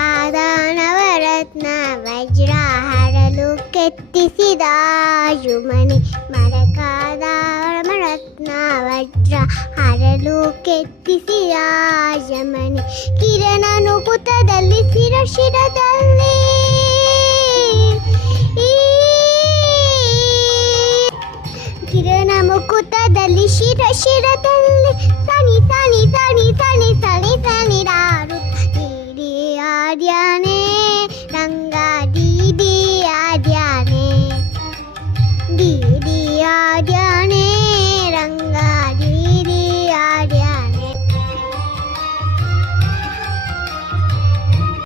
ಮರಕಾದ ನವರತ್ನ ವಜ್ರ ಹರಲು ಕೆತ್ತಿಸಿದ ಜುಮನೆ ಮರಕಾದ ನವರತ್ನ ವಜ್ರ ಹರಲು ಕೆತ್ತಿಸಿದ ಜಮನೆ ಕಿರಣನು ಪುಟದಲ್ಲಿ ಶಿರದಲ್ಲಿ ಕಿರಣ ಮುಕುಟದಲ್ಲಿ ಶಿರದಲ್ಲಿ ಸನಿ ಸನಿ ಸನಿ ಸನಿ ಸನಿ ಸನಿ ರಾರು ಆರ್ಯನೇ